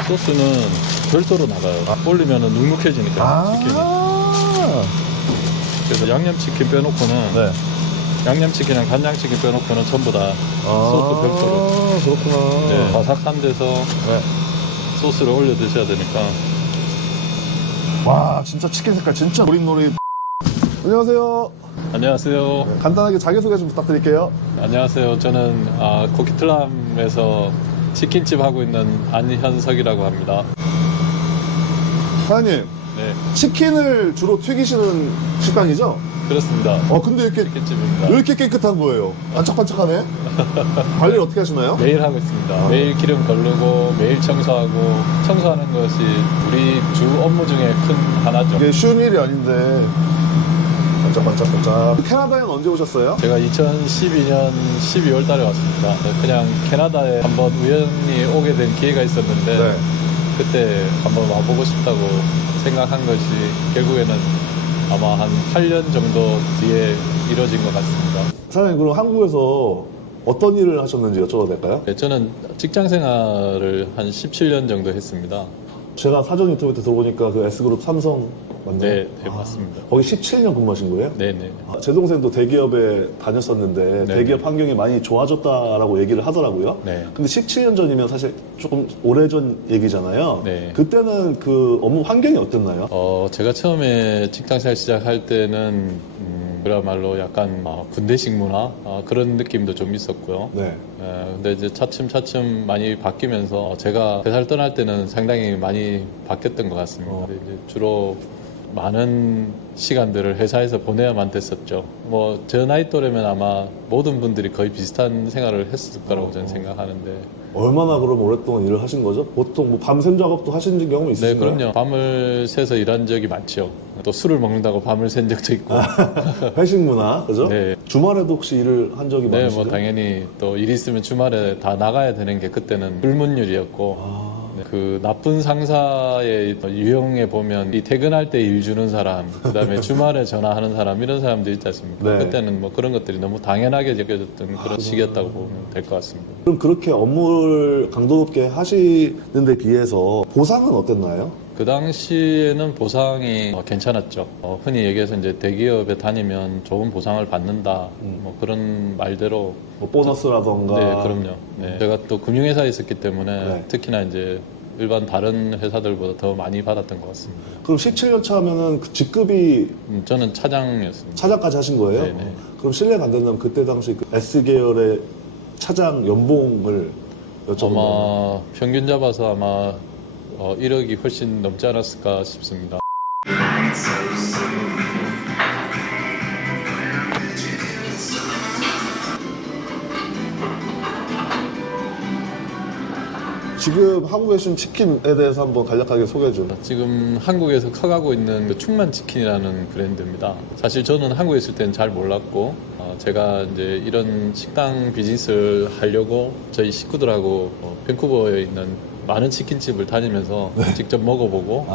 소스는 별도로 나가요. 올리면은 눅눅해지니까 치킨이. 그래서 양념치킨 빼놓고는 네. 양념치킨이랑 간장치킨 빼놓고는 전부 다 소스 별도로. 그렇구나. 네, 바삭한 데서 네. 소스를 올려 드셔야 되니까. 와, 진짜 치킨 색깔 진짜 노릇노릇. 안녕하세요. 안녕하세요. 간단하게 자기소개 좀 부탁드릴게요. 안녕하세요. 저는 코키틀람에서 치킨집 하고 있는 안현석이라고 합니다. 사장님, 네, 치킨을 주로 튀기시는 식당이죠? 그렇습니다. 근데 이렇게 치킨집입니다. 왜 이렇게 깨끗한 거예요? 반짝반짝하네? 관리를 어떻게 하시나요? 매일 하고 있습니다. 매일 기름 걸르고 매일 청소하고 청소하는 것이 우리 주 업무 중에 큰 하나죠. 이게 쉬운 일이 아닌데 반짝반짝반짝. 캐나다에는 언제 오셨어요? 제가 2012년 12월 달에 왔습니다. 그냥 캐나다에 한번 우연히 오게 된 기회가 있었는데 네. 그때 한번 와보고 싶다고 생각한 것이 결국에는 아마 한 8년 정도 뒤에 이루어진 것 같습니다. 사장님, 그럼 한국에서 어떤 일을 하셨는지 여쭤봐도 될까요? 네, 저는 직장 생활을 한 17년 정도 했습니다. 제가 사전 인터뷰 때 들어보니까 그 S그룹 삼성 맞나요? 네, 네, 맞습니다. 거기 17년 근무하신 거예요? 네네. 제 동생도 대기업에 다녔었는데 네. 대기업 환경이 많이 좋아졌다라고 얘기를 하더라고요. 네. 근데 17년 전이면 사실 조금 오래전 얘기잖아요. 네. 그때는 그 업무 환경이 어땠나요? 제가 처음에 직장생활 시작할 때는 그야말로 약간 군대식 문화 그런 느낌도 좀 있었고요. 네. 근데 이제 차츰차츰 많이 바뀌면서 제가 회사를 떠날 때는 상당히 많이 바뀌었던 것 같습니다. 근데 이제 주로 많은 시간들을 회사에서 보내야만 됐었죠. 뭐 저 나이 또래면 아마 모든 분들이 거의 비슷한 생활을 했을 거라고 저는 생각하는데. 얼마나 그럼 오랫동안 일을 하신 거죠? 보통 뭐 밤샘 작업도 하신 경험이 네, 있으신가요? 그럼요. 밤을 새서 일한 적이 많죠. 또 술을 먹는다고 밤을 샌 적도 있고. 회식 문화, 그죠? 네. 주말에도 혹시 일을 한 적이 네, 많으시죠? 뭐 당연히 또 일 있으면 주말에 다 나가야 되는 게 그때는 불문율이었고 네, 그 나쁜 상사의 유형에 보면 이 퇴근할 때 일 주는 사람, 그다음에 주말에 전화하는 사람 이런 사람들 있지 않습니까? 네. 그때는 뭐 그런 것들이 너무 당연하게 여겨졌던 그런 시기였다고 보면 될 것 같습니다. 그럼 그렇게 업무를 강도 높게 하시는 데 비해서 보상은 어땠나요? 그 당시에는 보상이 괜찮았죠. 흔히 얘기해서 이제 대기업에 다니면 좋은 보상을 받는다. 뭐 그런 말대로. 뭐 보너스라던가. 네, 그럼요. 네. 제가 또 금융회사에 있었기 때문에 네. 특히나 이제 일반 다른 회사들보다 더 많이 받았던 것 같습니다. 그럼 17년 차 하면은 그 직급이 저는 차장이었습니다. 차장까지 하신 거예요? 네네. 그럼 실례가 안 된다면 그때 당시 그 S계열의 차장 연봉을 여쭤보면 아마 평균 잡아서 아마 1억이 훨씬 넘지 않았을까 싶습니다. 지금 하고 계신 치킨에 대해서 한번 간략하게 소개해 좀. 지금 한국에서 커가고 있는 그 충만치킨이라는 브랜드입니다. 사실 저는 한국에 있을 때는 잘 몰랐고 제가 이제 이런 식당 비즈니스를 하려고 저희 식구들하고 밴쿠버에 있는 많은 치킨집을 다니면서 직접 먹어보고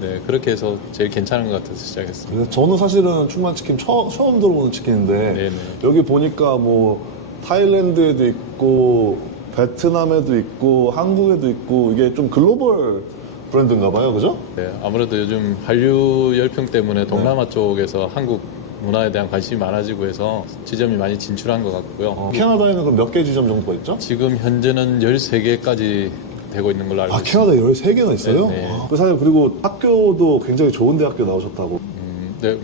네, 그렇게 해서 제일 괜찮은 것 같아서 시작했습니다. 그래서 저는 사실은 충만치킨 처음 들어보는 치킨인데 네네. 여기 보니까 뭐 타일랜드에도 있고 베트남에도 있고 한국에도 있고 이게 좀 글로벌 브랜드인가 봐요, 그죠? 네, 아무래도 요즘 한류 열풍 때문에 동남아 쪽에서 한국 문화에 대한 관심이 많아지고 해서 지점이 많이 진출한 것 같고요. 캐나다에는 그럼 몇 개 지점 정도가 있죠? 지금 현재는 13개까지 되고 있는 걸로 알고 있습니다. 캐나다에 13개나 있어요? 네, 네. 사장님, 그리고 학교도 굉장히 좋은 대학교 나오셨다고. 네,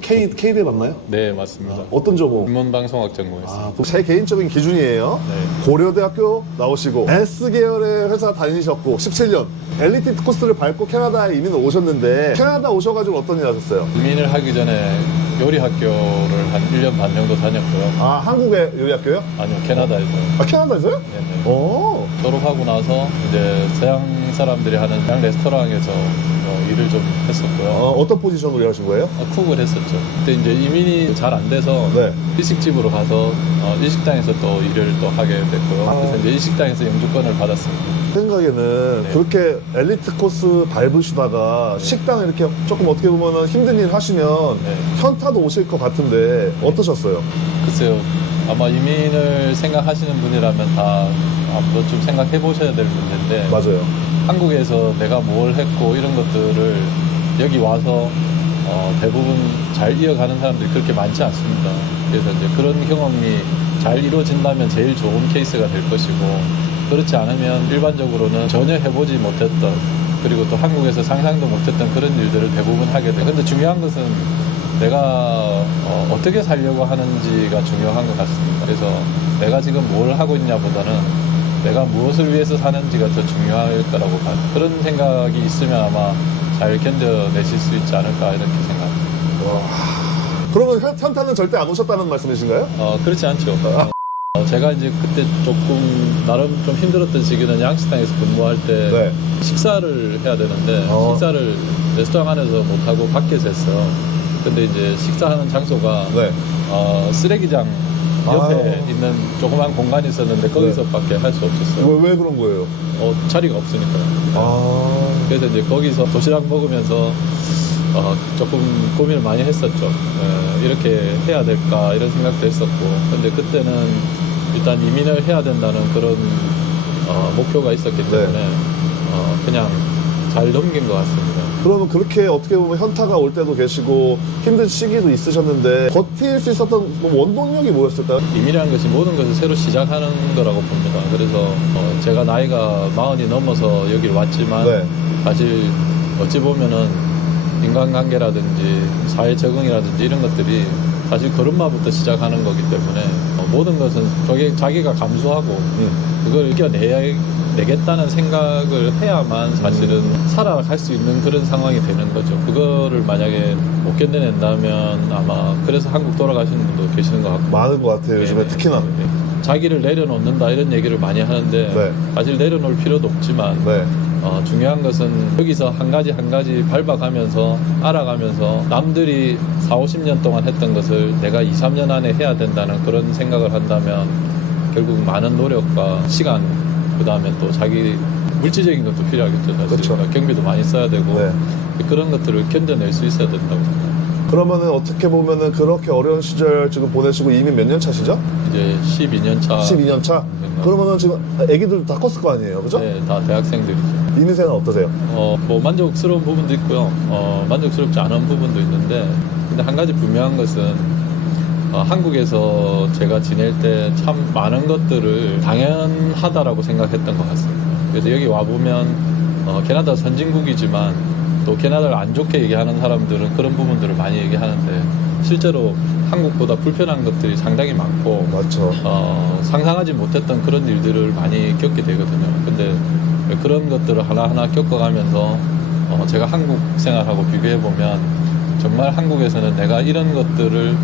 K대 맞나요? 네, 맞습니다. 어떤 전공? 인문방송학 전공했습니다. 그럼 제 개인적인 기준이에요. 네. 고려대학교 나오시고 S계열의 회사 다니셨고 17년 엘리트 코스를 밟고 캐나다에 이민 오셨는데 캐나다 오셔가지고 어떤 일 하셨어요? 이민을 하기 전에 요리 학교를 한 1년 반 정도 다녔고요. 한국의 요리학교요? 아니요, 캐나다에서. 캐나다에서요? 네네. 오. 졸업하고 나서 이제 서양 사람들이 하는 그냥 레스토랑에서 일을 좀 했었고요. 어떤 포지션으로 일하신 거예요? 쿡을 했었죠. 그때 이제 이민이 잘 안 돼서 네. 일식집으로 가서 일식당에서 또 일을 또 하게 됐고요. 그래서 이제 일식당에서 영주권을 받았습니다. 생각에는 네. 그렇게 엘리트 코스 밟으시다가 식당 이렇게 조금 어떻게 보면 힘든 일 하시면 네. 현타도 오실 것 같은데 어떠셨어요? 글쎄요, 아마 이민을 생각하시는 분이라면 다 한번 좀 생각해 보셔야 될 문제인데 맞아요. 한국에서 내가 뭘 했고 이런 것들을 여기 와서 대부분 잘 이어가는 사람들이 그렇게 많지 않습니다. 그래서 이제 그런 경험이 잘 이루어진다면 제일 좋은 케이스가 될 것이고 그렇지 않으면 일반적으로는 전혀 해보지 못했던 그리고 또 한국에서 상상도 못했던 그런 일들을 대부분 하게 돼요. 근데 중요한 것은 내가 어떻게 살려고 하는지가 중요한 것 같습니다. 그래서 내가 지금 뭘 하고 있냐보다는 내가 무엇을 위해서 사는지가 더 중요할 거라고 봐요. 그런 생각이 있으면 아마 잘 견뎌내실 수 있지 않을까 이렇게 생각합니다. 그러면 현타는 절대 안 오셨다는 말씀이신가요? 그렇지 않죠. 제가 이제 그때 조금 나름 좀 힘들었던 시기는 양식당에서 근무할 때 네. 식사를 해야 되는데 식사를 레스토랑 안에서 못하고 밖에서 했어요. 근데 이제 식사하는 장소가 네. 쓰레기장 옆에 아유. 있는 조그만 공간이 있었는데 거기서밖에 할 수 없었어요. 왜 그런 거예요? 자리가 없으니까요. 그래서 이제 거기서 도시락 먹으면서 조금 고민을 많이 했었죠. 이렇게 해야 될까 이런 생각도 했었고 근데 그때는 일단 이민을 해야 된다는 그런 목표가 있었기 때문에 그냥 잘 넘긴 것 같습니다. 그러면 그렇게 어떻게 보면 현타가 올 때도 계시고 힘든 시기도 있으셨는데 버틸 수 있었던 뭐 원동력이 뭐였을까요? 이민이라는 것이 모든 것을 새로 시작하는 거라고 봅니다. 그래서 제가 나이가 40이 넘어서 여길 왔지만 네. 사실 어찌 보면은 인간관계라든지 사회 적응이라든지 이런 것들이 사실 걸음마부터 시작하는 거기 때문에 모든 것은 자기가 감수하고 그걸 이겨내겠다는 생각을 해야만 사실은 살아갈 수 있는 그런 상황이 되는 거죠. 그거를 만약에 못 견뎌낸다면 아마 그래서 한국 돌아가시는 분도 계시는 것 같고 많은 것 같아요. 요즘에 네, 특히나. 네. 자기를 내려놓는다 이런 얘기를 많이 하는데 네. 사실 내려놓을 필요도 없지만 네. 중요한 것은 여기서 한 가지 밟아가면서 알아가면서 남들이 40-50년 동안 했던 것을 내가 2-3년 안에 해야 된다는 그런 생각을 한다면 결국 많은 노력과 시간 그 다음에 또 자기 물질적인 것도 필요하겠죠. 사실. 그렇죠. 경비도 많이 써야 되고 네. 그런 것들을 견뎌낼 수 있어야 된다고 생각합니다. 그러면은 어떻게 보면은 그렇게 어려운 시절 지금 보내시고 이미 몇 년 차시죠? 이제 12년 차 12년 차? 그러면은 지금 애기들 다 컸을 거 아니에요, 그죠? 네, 다 대학생들이죠. 이민 생활 어떠세요? 뭐 만족스러운 부분도 있고요. 만족스럽지 않은 부분도 있는데 근데 한 가지 분명한 것은 한국에서 제가 지낼 때 참 많은 것들을 당연하다라고 생각했던 것 같습니다. 그래서 여기 와보면 캐나다 선진국이지만 또 캐나다를 안 좋게 얘기하는 사람들은 그런 부분들을 많이 얘기하는데 실제로 한국보다 불편한 것들이 상당히 많고 맞죠. 상상하지 못했던 그런 일들을 많이 겪게 되거든요. 근데 그런 것들을 하나하나 겪어가면서 제가 한국 생활하고 비교해보면 정말 한국에서는 내가 이런 것들을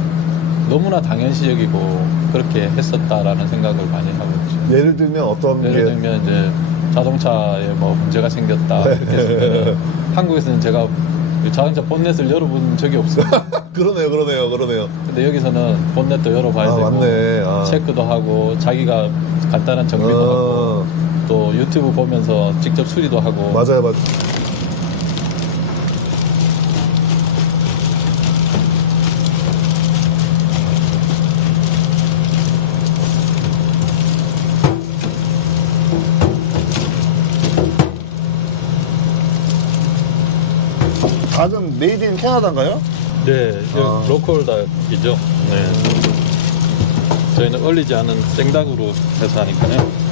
너무나 당연시 여기고 그렇게 했었다라는 생각을 많이 하고 있죠. 예를 들면 어떤 예를 들면 이제 자동차에 뭐 문제가 생겼다 이렇게 했을 때 한국에서는 제가 자동차 본넷을 열어본 적이 없어요. 그러네요. 근데 여기서는 본넷도 열어봐야 되고 맞네. 체크도 하고 자기가 간단한 정비도 하고 또 유튜브 보면서 직접 수리도 하고 맞아요. 닭은 메이드 인 캐나다인가요? 네, 로컬 닭이죠. 네. 저희는 얼리지 않은 생닭으로 해서 하니까요.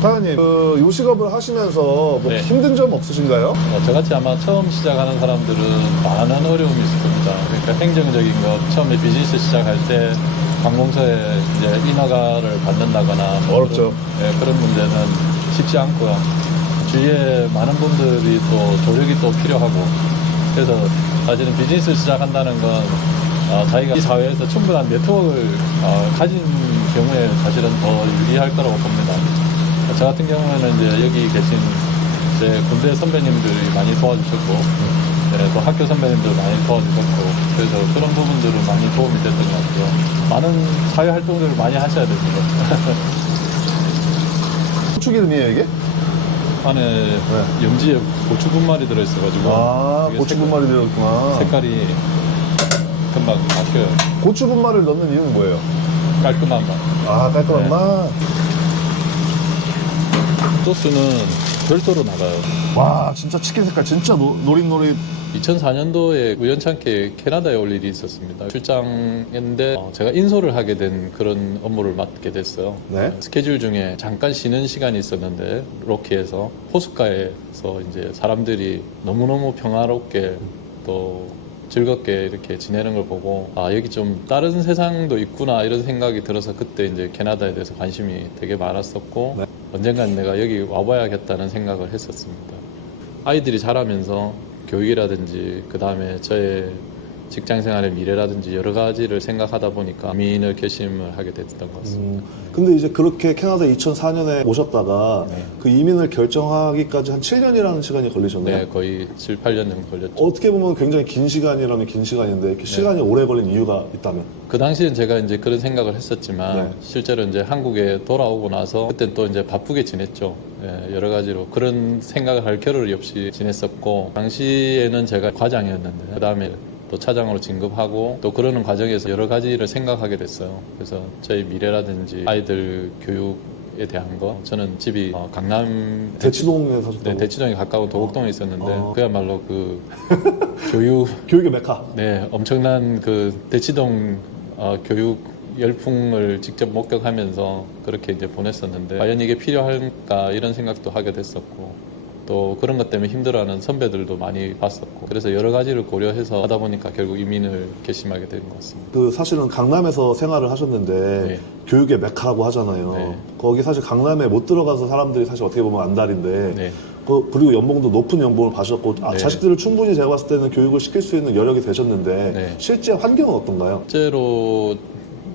사장님, 그 요식업을 하시면서 뭐 네. 힘든 점 없으신가요? 저같이 아마 처음 시작하는 사람들은 많은 어려움이 있을 겁니다. 그러니까 행정적인 것, 처음에 비즈니스 시작할 때 관공서에 이제 인허가를 받는다거나 뭐 어렵죠. 그런 문제는 쉽지 않고요. 주위에 많은 분들이 또 조력이 또 필요하고 그래서 사실은 비즈니스를 시작한다는 건 자기가 이 사회에서 충분한 네트워크를 가진 경우에 사실은 더 유리할 거라고 봅니다. 저 같은 경우에는 이제 여기 계신 제 군대 선배님들이 많이 도와주셨고 또 학교 선배님들 많이 도와주셨고 그래서 그런 부분들은 많이 도움이 됐던 것 같고요. 많은 사회 활동들을 많이 하셔야 됩니다. 고추기름이에요 이게? 안에 염지에 고추 분말이 들어있어가지고 이게 고추 분말이 들어있구나. 색깔이 금방 바뀌어요. 고추 분말을 넣는 이유는 뭐예요? 깔끔한 맛. 아, 깔끔한 네. 맛. 소스는 별도로 나가요. 와, 진짜 치킨 색깔 진짜 노릇노릇. 2004년도에 우연찮게 캐나다에 올 일이 있었습니다. 출장인데 제가 인솔을 하게 된 그런 업무를 맡게 됐어요. 네. 스케줄 중에 잠깐 쉬는 시간이 있었는데 로키에서 호숫가에서 이제 사람들이 너무너무 평화롭게 또 즐겁게 이렇게 지내는 걸 보고 아 여기 좀 다른 세상도 있구나 이런 생각이 들어서 그때 이제 캐나다에 대해서 관심이 되게 많았었고 네. 언젠간 내가 여기 와봐야겠다는 생각을 했었습니다. 아이들이 자라면서 교육이라든지 그 다음에 저의 직장생활의 미래라든지 여러 가지를 생각하다 보니까 이민을 결심을 하게 됐던 것 같습니다. 근데 이제 그렇게 캐나다 2004년에 오셨다가 네. 그 이민을 결정하기까지 한 7년이라는 시간이 걸리셨네요. 네, 거의 7, 8년 정도 걸렸죠. 어떻게 보면 굉장히 긴 시간이라면 긴 시간인데 이렇게 시간이 오래 걸린 이유가 있다면? 그 당시엔 제가 이제 그런 생각을 했었지만 네. 실제로 이제 한국에 돌아오고 나서 그때 또 이제 바쁘게 지냈죠. 예, 여러 가지로 그런 생각을 할 겨를이 없이 지냈었고 당시에는 제가 과장이었는데 그 다음에 또 차장으로 진급하고 또 그러는 과정에서 여러 가지를 생각하게 됐어요. 그래서 저희 미래라든지 아이들 교육에 대한 거 저는 집이 강남 대치동에 사셨다고? 네, 대치동에 가까운 도곡동에 있었는데 그야말로 그 교육 교육의 메카. 네, 엄청난 그 대치동 교육 열풍을 직접 목격하면서 그렇게 이제 보냈었는데 과연 이게 필요할까 이런 생각도 하게 됐었고 또 그런 것 때문에 힘들어하는 선배들도 많이 봤었고 그래서 여러 가지를 고려해서 하다 보니까 결국 이민을 결심하게 된 것 같습니다. 그 사실은 강남에서 생활을 하셨는데 네. 교육의 메카라고 하잖아요. 네. 거기 사실 강남에 못 들어가서 사람들이 사실 어떻게 보면 안달인데 네. 그리고 연봉도 높은 연봉을 받으셨고 네. 자식들을 충분히 제가 봤을 때는 교육을 시킬 수 있는 여력이 되셨는데 네. 실제 환경은 어떤가요? 실제로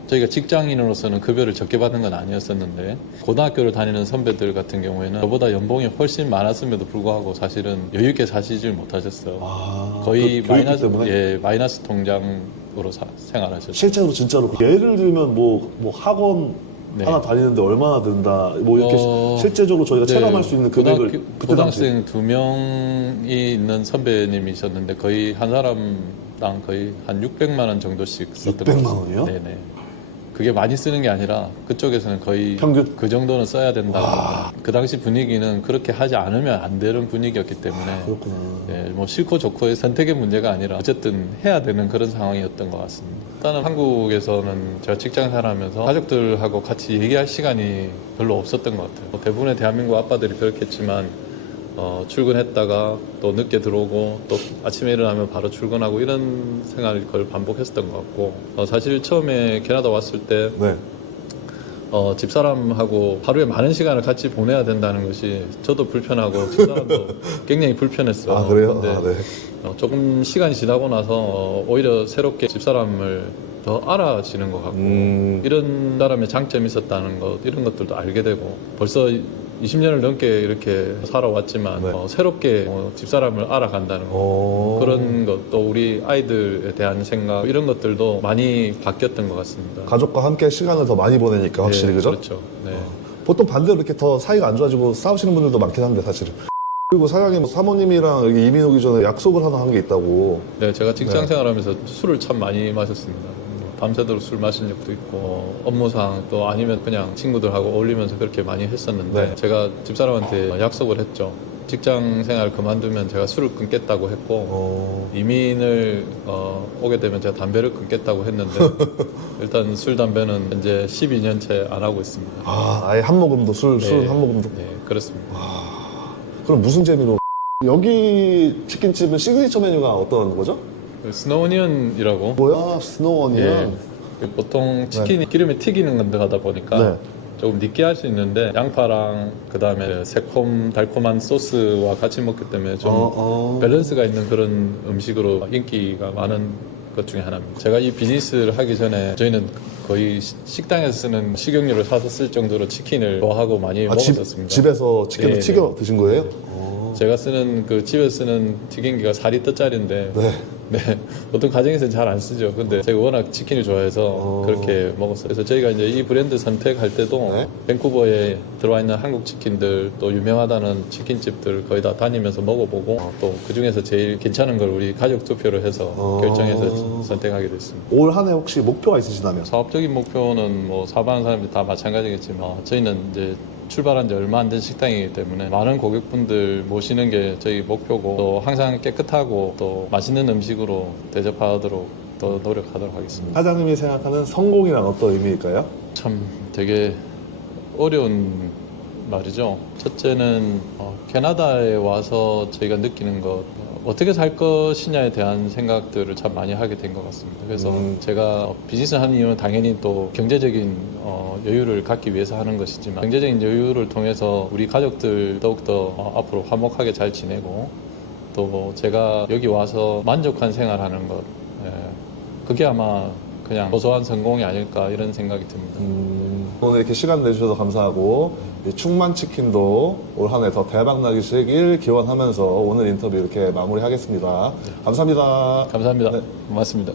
저희가 직장인으로서는 급여를 적게 받는 건 아니었었는데 고등학교를 다니는 선배들 같은 경우에는 저보다 연봉이 훨씬 많았음에도 불구하고 사실은 여유 있게 사시질 못하셨어요. 거의 그 교육비 때문에? 마이너스 통장으로 생활하셨죠. 실제로 진짜로 예를 들면 뭐 학원 네. 하나 다니는데 얼마나 든다 뭐 이렇게 실제적으로 저희가 네, 체감할 수 있는 금액을 그때 당시 고등학생 2명이 있는 선배님이셨는데 거의 한 사람당 거의 한 600만 원 정도씩 썼던 600만 것 같아요. 원이요? 네네. 그게 많이 쓰는 게 아니라 그쪽에서는 거의 평균? 그 정도는 써야 된다. 그 당시 분위기는 그렇게 하지 않으면 안 되는 분위기였기 때문에 그렇구나. 네, 뭐 싫고 좋고의 선택의 문제가 아니라 어쨌든 해야 되는 그런 상황이었던 것 같습니다. 일단은 한국에서는 제가 직장 생활하면서 가족들하고 같이 얘기할 시간이 별로 없었던 것 같아요. 뭐 대부분의 대한민국 아빠들이 그렇겠지만 출근했다가 또 늦게 들어오고 또 아침에 일어나면 바로 출근하고 이런 생활을 거의 반복했었던 것 같고 사실 처음에 캐나다 왔을 때 네. 집사람하고 하루에 많은 시간을 같이 보내야 된다는 것이 저도 불편하고 집사람도 굉장히 불편했어요. 아 그래요? 근데 아, 네. 조금 시간이 지나고 나서 오히려 새롭게 집사람을 더 알아지는 것 같고 이런 사람의 장점이 있었다는 것 이런 것들도 알게 되고 벌써 20년을 넘게 이렇게 살아왔지만 네. 새롭게 집사람을 알아간다는 것 그런 것 또 우리 아이들에 대한 생각 이런 것들도 많이 바뀌었던 것 같습니다. 가족과 함께 시간을 더 많이 보내니까 확실히 네, 그죠? 그렇죠. 네. 보통 반대로 이렇게 더 사이가 안 좋아지고 싸우시는 분들도 많긴 한데 사실은. 그리고 사장님 사모님이랑 여기 이민 오기 전에 약속을 하나 한 게 있다고. 네, 제가 직장 생활하면서 술을 참 많이 마셨습니다. 밤새도록 술 마신 적도 있고 업무상 또 아니면 그냥 친구들하고 어울리면서 그렇게 많이 했었는데 네. 제가 집사람한테 약속을 했죠. 직장 생활 그만두면 제가 술을 끊겠다고 했고 이민을 오게 되면 제가 담배를 끊겠다고 했는데 일단 술 담배는 이제 12년째 안 하고 있습니다. 아예 한 모금도 술 네. 한 모금도. 네, 그렇습니다. 그럼 무슨 재미로? 여기 치킨집은 시그니처 메뉴가 어떤 거죠? 스노우니언이라고 뭐야? 스노우언이야? 예, 보통 치킨이 기름에 튀기는 건데 하다 보니까 네. 조금 느끼할 수 있는데 양파랑 그 다음에 새콤 달콤한 소스와 같이 먹기 때문에 좀 밸런스가 있는 그런 음식으로 인기가 많은 것 중에 하나입니다. 제가 이 비즈니스를 하기 전에 저희는 거의 식당에서 쓰는 식용유를 사서 쓸 정도로 치킨을 좋아하고 많이 먹었었습니다. 집에서 치킨을 네, 튀겨 드신 거예요? 제가 쓰는 그 집에 쓰는 튀김기가 4리터짜리인데 네. 네, 보통 가정에서는 잘 안 쓰죠. 근데 제가 워낙 치킨을 좋아해서 그렇게 먹었어요. 그래서 저희가 이제 이 브랜드 선택할 때도 네. 밴쿠버에 들어와 있는 한국 치킨들 또 유명하다는 치킨집들 거의 다 다니면서 먹어보고 또 그 중에서 제일 괜찮은 걸 우리 가족 투표를 해서 결정해서 선택하게 됐습니다. 올 한 해 혹시 목표가 있으시다면? 사업적인 목표는 뭐 사업하는 사람들이 다 마찬가지겠지만 저희는 이제 출발한 지 얼마 안 된 식당이기 때문에 많은 고객분들 모시는 게 저희 목표고 또 항상 깨끗하고 또 맛있는 음식으로 대접하도록 더 노력하도록 하겠습니다. 사장님이 생각하는 성공이란 어떤 의미일까요? 참 되게 어려운 말이죠. 첫째는 캐나다에 와서 저희가 느끼는 것 어떻게 살 것이냐에 대한 생각들을 참 많이 하게 된 것 같습니다. 그래서 제가 비즈니스 하는 이유는 당연히 또 경제적인 여유를 갖기 위해서 하는 것이지만 경제적인 여유를 통해서 우리 가족들 더욱더 앞으로 화목하게 잘 지내고 또 제가 여기 와서 만족한 생활하는 것 그게 아마 그냥 고소한 성공이 아닐까 이런 생각이 듭니다. 오늘 이렇게 시간 내주셔서 감사하고 이 충만치킨도 올 한 해 더 대박 나시길 기원하면서 오늘 인터뷰 이렇게 마무리하겠습니다. 감사합니다. 감사합니다. 고맙습니다.